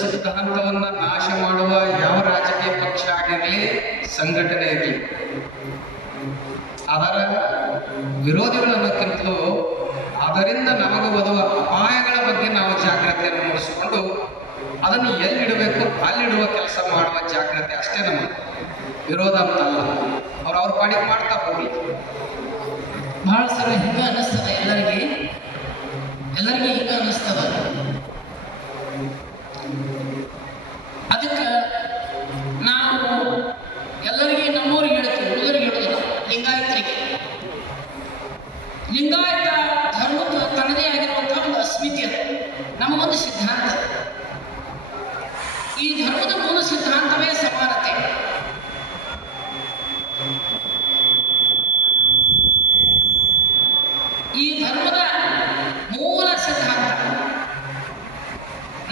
ಸಿದ್ಧಾಂತವನ್ನು ನಾಶ ಮಾಡುವ ಯಾವ ರಾಜಕೀಯ ಪಕ್ಷ ಆಗಿರಲಿ, ಸಂಘಟನೆ ಇರಲಿ, ಅದರ ವಿರೋಧಿಗಳನ್ನಕ್ಕಿಂತಲೂ ಅದರಿಂದ ನಮಗೆ ಒದಗುವ ಅಪಾಯಗಳ ಬಗ್ಗೆ ನಾವು ಜಾಗ್ರತೆಯನ್ನು ಮೂಡಿಸಿಕೊಂಡು ಅದನ್ನು ಎಲ್ಲಿಡಬೇಕು ಅಲ್ಲಿಡುವ ಕೆಲಸ ಮಾಡುವ ಜಾಗ್ರತೆ ಅಷ್ಟೇ ನಮ್ಮ ವಿರೋಧ ಅಂತಲ್ಲ. ಅವ್ರ ಪಾಡಿಗೆ ಮಾಡ್ತಾ ಹೋಗಿ. ಬಹಳ ಸಲ ಹಿಂಗ ಅನ್ನಿಸ್ತದ, ಎಲ್ಲರಿಗೆ ಹಿಂಗ ಅನ್ನಿಸ್ತದ. ಅದಕ್ಕೆ ನಾವು ಎಲ್ಲರಿಗೆ ನಮ್ಮೂರಿಗೆ ಹೇಳ್ತೀವಿ, ಹುಡುಗರಿಗೆ ಹೇಳೋದಿಲ್ಲ. ಲಿಂಗಾಯತ ಧರ್ಮದ ತನ್ನದೇ ಆಗಿರುವಂತಹ ಒಂದು ಅಸ್ಮಿತೆ ಅದು, ನಮಗೊಂದು ಸಿದ್ಧಾಂತ. ಈ ಧರ್ಮದ ಮೂಲ ಸಿದ್ಧಾಂತವೇ ಸಮಾನತೆ. ಈ ಧರ್ಮದ ಮೂಲ ಸಿದ್ಧಾಂತ.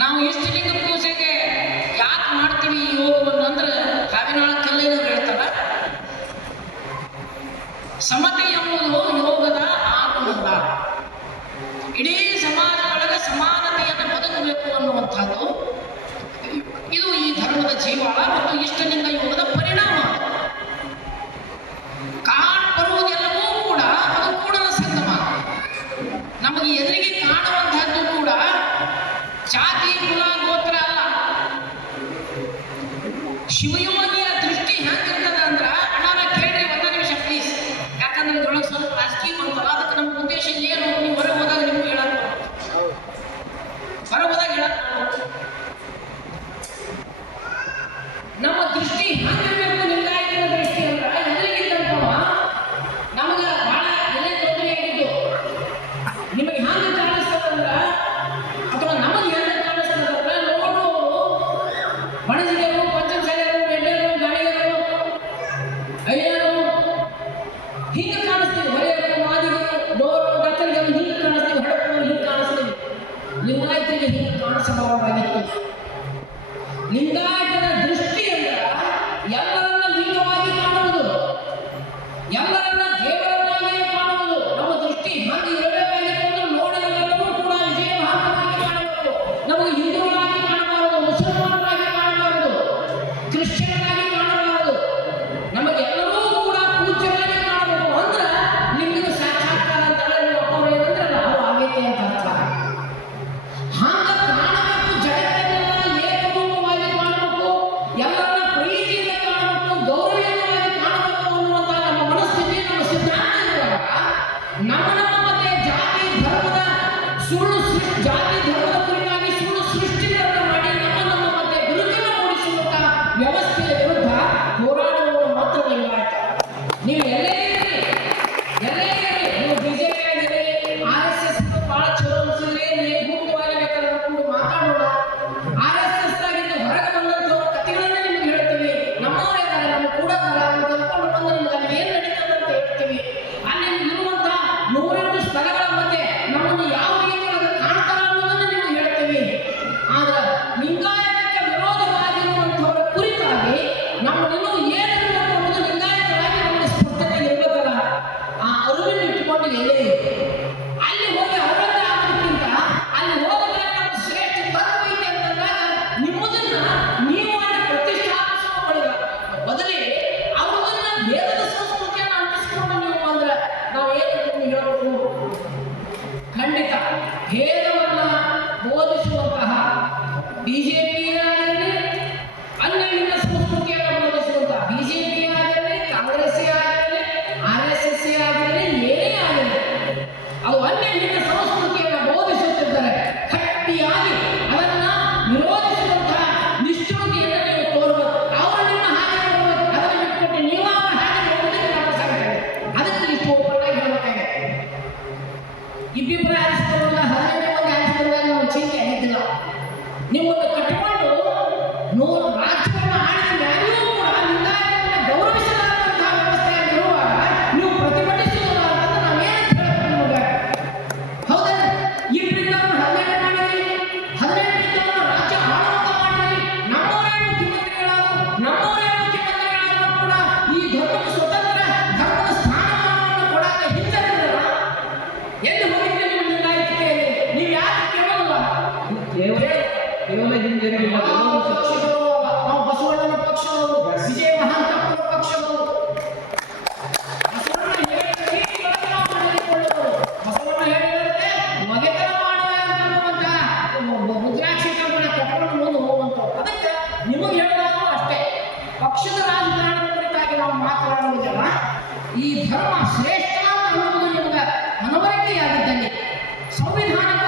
ನಾವು ಇಷ್ಟಲಿಂಗ ಪೂಜೆಗೆ ಯಾಕೆ ಮಾಡ್ತೀವಿ ಈ ಯೋಗವನ್ನು ಅಂದ್ರೆ, ಹಾವಿನಾಳ ಕಲ್ಲೇನು ಹೇಳ್ತಾರ, ಸಮತೆ ಎಂಬುದು ಯೋಗದ ಆಗುವುದಿಲ್ಲ. ಇಡೀ ಸಮಾಜದೊಳಗೆ ಸಮಾನತೆಯನ್ನು ಬದುಕಬೇಕು ಅನ್ನುವಂಥದ್ದು ಇದು ಈ ಧರ್ಮದ ಜೀವಾಳ ಮತ್ತು ಇಷ್ಟಲಿಂಗ ಯೋಗದ ಪರಿಣಾಮ. ಬರುವುದೆಲ್ಲವೂ ಕೂಡ ಅದು ಕೂಡಲ ಸಂಗಮ. ನಮಗೆ ಎದುರಿಗೆ ಕಾಣುವಂತಹದ್ದು ಕೂಡ ಜಾತಿ, ಕುಲ, ಗೋತ್ರ ಅಲ್ಲ. ಶಿವಯೋಗಿಯ ದೃಷ್ಟಿ ಹೆಂಗಿರ್ತದ ಅಂದ್ರ, ಅಣ್ಣ ಕೇಳ್ರಿ ಒಂದ ನಿಮಿಷ ಪ್ಲೀಸ್, ಯಾಕಂದ್ರೆ ಇದ್ರೊಳಗೆ ಸ್ವಲ್ಪ ರಾಜಕೀಯ ಬಂತಲ್ಲ, ಅದಕ್ಕೆ ನಮ್ಮ ಉದ್ದೇಶ ಏನು ನೀವು ಹೊರ ಹೋದಾಗ ನಿಮ್ಗೆ ಹೇಳಕ್ ನಮ್ಮ ದೃಷ್ಟಿ ಹಂಗಿರ್ಬೇಕು. ಲಿಂಗಾಯತನ ದೃಷ್ಟಿ ಅಂದ್ರ ಎದುರಿಗಿದ್ದಂತವ ನಮಗೆ ಬಹಳ ಎಲೆ ತೊಂದರೆ ಆಗಿದ್ದು ನಿಮಗೆ ಹಂಗೆ ಕಾಣಿಸ್ತದಂದ್ರ, ಅಥವಾ ನಮಗೆ ಹೆಂಗೆ ಕಾಣಿಸ್ತದಂದ್ರ, ನೋಡು ಬಣಜಿಗರು, ಪಂಚಮಸಾಲಿಯರು, ಗೆಡ್ಡೆಯರು, ಗಾಳಿಗರು, ಅಯ್ಯರು ಹಿಂಗೆ ಕಾಣಿಸ್ತೀವಿ. ಹೊರೆಯರು, ಮಾದಿಗರು, ಡೋರು, ಡಕ್ಕಲಿಗರು ಹಿಂಗೆ ಕಾಣಿಸ್ತೀವಿ. ಹಡಪರು ಹಿಂಗೆ ಕಾಣಿಸ್ತೀವಿ. ಲಿಂಗಾಯತರಿಗೆ ಹಿಂಗೆ ಕಾಣಿಸಬಹುದಾಗಿತ್ತು. ಲಿಂಗಾಯತನ ದೃಷ್ಟಿ ಅಂದ್ರೆ ಎಲ್ಲರನ್ನ ಲಿಂಗವಾಗಿ ಕಾಣುವುದು, ಎಲ್ಲರನ್ನ ದೇವರನ್ನಾಗಿ ಕಾಣುವುದು. ನಮ್ಮ ದೃಷ್ಟಿ ಹಂಗೆ ಇರಬೇಕಾಗಿತ್ತು ಅಂದ್ರೆ ನೋಡಿದೆಲ್ಲರೂ ಕೂಡ ವಿಜಯ ಮಹಾತ್ಮನಾಗಿ ಕಾಣಬೇಕು. ನಮಗೆ ಹಿಂದೂಗಳಾಗಿ ಕಾಣಬಾರದು, ಮುಸಲ್ಮಾನರಾಗಿ ಕಾಣಬಾರದು, ಕ್ರಿಶ್ಚಿಯನ್ನಾಗಿ ಕಾಣಬಾರದು. ನಮಗೆಲ್ಲರೂ ಕೂಡ ಪೂಜ್ಯರಾಗಿ ಕಾಣಬೇಕು. ಅಂದ್ರೆ ಲಿಂಗದ ಸಾಕ್ಷಾತ್ಕಾರ ಅಂತ ಅಪ್ಪ ಹೇಳಿದ್ರಲ್ಲ, ಅದು ಆಗೈತೆ ಅಂತ ಅರ್ಥ. ಹಂಗ ಕಾಣಬೇಕು, ಜಗತ್ತನ್ನೆಲ್ಲ ಏಕರೂಪವಾಗಿ ಕಾಣಬೇಕು, ಎಲ್ಲರನ್ನ ಪ್ರೀತಿಯಿಂದ ಕಾಣಬೇಕು, ಗೌರವಯುತವಾಗಿ ಕಾಣಬೇಕು ಅನ್ನುವಂತಹ ನಮ್ಮ ಮನಸ್ಥಿತಿ, ನಮ್ಮ ಈ ಧರ್ಮ ಶ್ರೇಷ್ಠ ಅಂತ ಅನ್ನುವುದು ನಿಮಗೆ ಮನವರಿಕೆಯಾಗಿದ್ದಲ್ಲಿ ಸಂವಿಧಾನಕ್ಕೆ